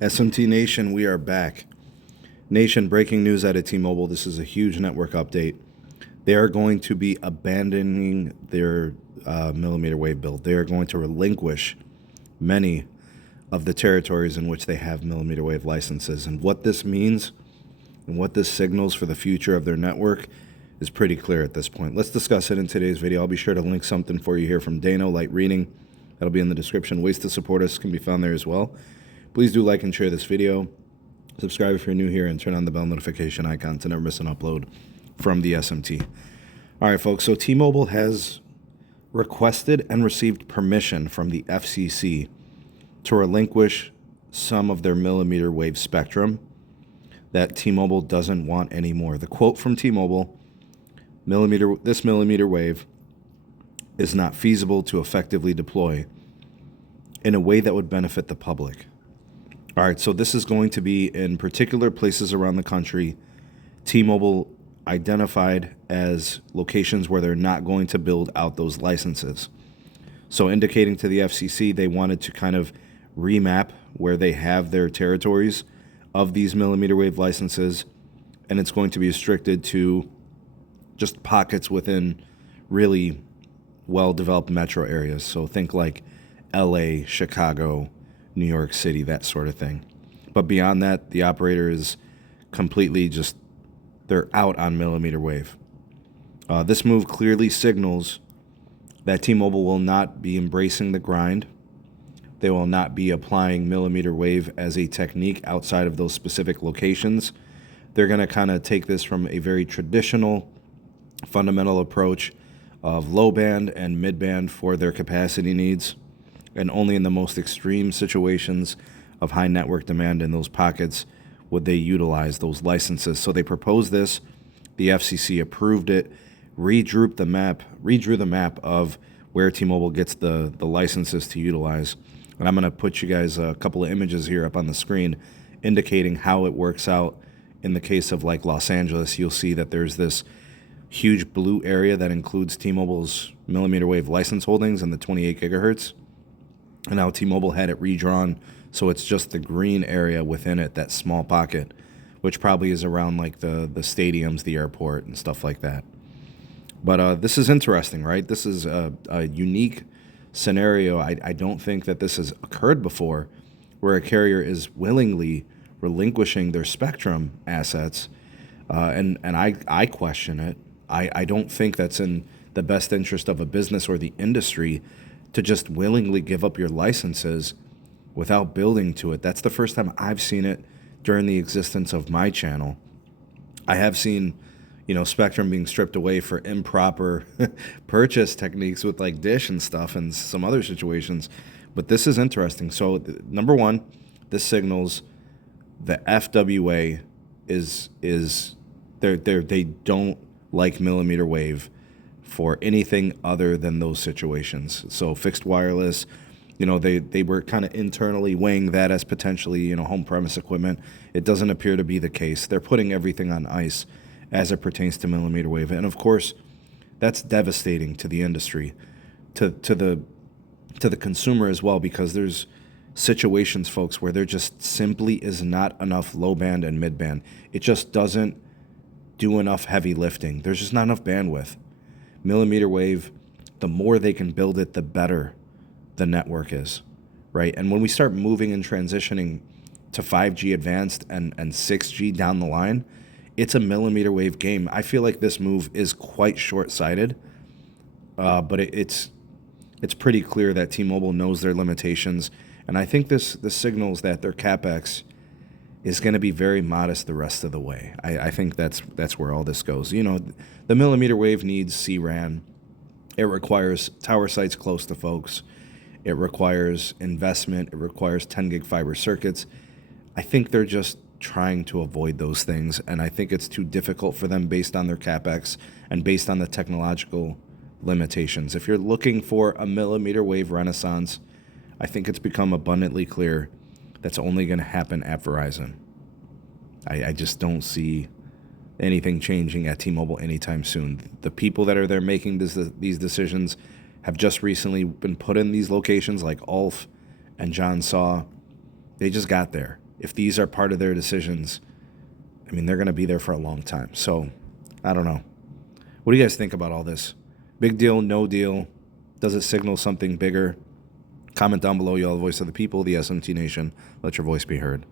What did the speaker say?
SMT Nation, we are back. Nation, breaking news out of T-Mobile. This is a huge network update. They are going to be abandoning their millimeter wave build. They are going to relinquish many of the territories in which they have millimeter wave licenses. And what this means and what this signals for the future of their network is pretty clear at this point. Let's discuss it in today's video. I'll be sure to link something for you here from Dano, Light Reading. That'll be in the description. Ways to support us can be found there as well. Please do like and share this video. Subscribe if you're new here, and turn on the bell notification icon to never miss an upload from the SMT. All right, folks, so T-Mobile has requested and received permission from the FCC to relinquish some of their millimeter wave spectrum that T-Mobile doesn't want anymore. The quote from T-Mobile, this millimeter wave is not feasible to effectively deploy in a way that would benefit the public. All right, so this is going to be in particular places around the country T-Mobile identified as locations where they're not going to build out those licenses. So indicating to the FCC they wanted to kind of remap where they have their territories of these millimeter wave licenses, and it's going to be restricted to just pockets within really well-developed metro areas. So think like LA, Chicago, New York City, that sort of thing. But beyond that, the operator is completely just, they're out on millimeter wave. This move clearly signals that T-Mobile will not be embracing the grind. They will not be applying millimeter wave as a technique outside of those specific locations. They're going to kind of take this from a very traditional, fundamental approach of low band and mid band for their capacity needs, and only in the most extreme situations of high network demand in those pockets would they utilize those licenses. So they proposed this, the FCC approved it, redrew the map of where T-Mobile gets the licenses to utilize. And I'm going to put you guys a couple of images here up on the screen indicating how it works out. In the case of like Los Angeles, you'll see that there's this huge blue area that includes T-Mobile's millimeter wave license holdings and the 28 gigahertz. And now T-Mobile had it redrawn, so it's just the green area within it, that small pocket, which probably is around like the stadiums, the airport, and stuff like that. But this is interesting, right? This is a unique scenario. I don't think that this has occurred before, where a carrier is willingly relinquishing their spectrum assets, and I question it. I don't think that's in the best interest of a business or the industry to just willingly give up your licenses without building to it. That's the first time I've seen it during the existence of my channel. I have seen, spectrum being stripped away for improper purchase techniques with like Dish and stuff and some other situations, but this is interesting. So number one, this signals the FWA they don't like millimeter wave for anything other than those situations. So fixed wireless, they were kind of internally weighing that as potentially, home premise equipment. It doesn't appear to be the case. They're putting everything on ice as it pertains to millimeter wave. And of course, that's devastating to the industry, to the consumer as well, because there's situations, folks, where there just simply is not enough low band and mid band. It just doesn't do enough heavy lifting. There's just not enough bandwidth. Millimeter wave, the more they can build it, the better the network is, right? And when we start moving and transitioning to 5G advanced and 6G down the line, it's a millimeter wave game. I feel like this move is quite short-sighted, but it's pretty clear that T-Mobile knows their limitations, and I think this signals that their CapEx is going to be very modest the rest of the way. I think that's where all this goes. The millimeter wave needs CRAN. It requires tower sites close to folks. It requires investment. It requires 10 gig fiber circuits. I think they're just trying to avoid those things, and I think it's too difficult for them based on their CapEx and based on the technological limitations. If you're looking for a millimeter wave renaissance, I think it's become abundantly clear that's only going to happen at Verizon. I just don't see anything changing at T-Mobile anytime soon. The people that are there making these decisions have just recently been put in these locations, like Ulf and John Saw. They just got there. if these are part of their decisions, I mean, they're going to be there for a long time. So, I don't know. What do you guys think about all this? Big deal, no deal? Does it signal something bigger? Comment down below. You're the voice of the people, the SMT Nation. Let your voice be heard.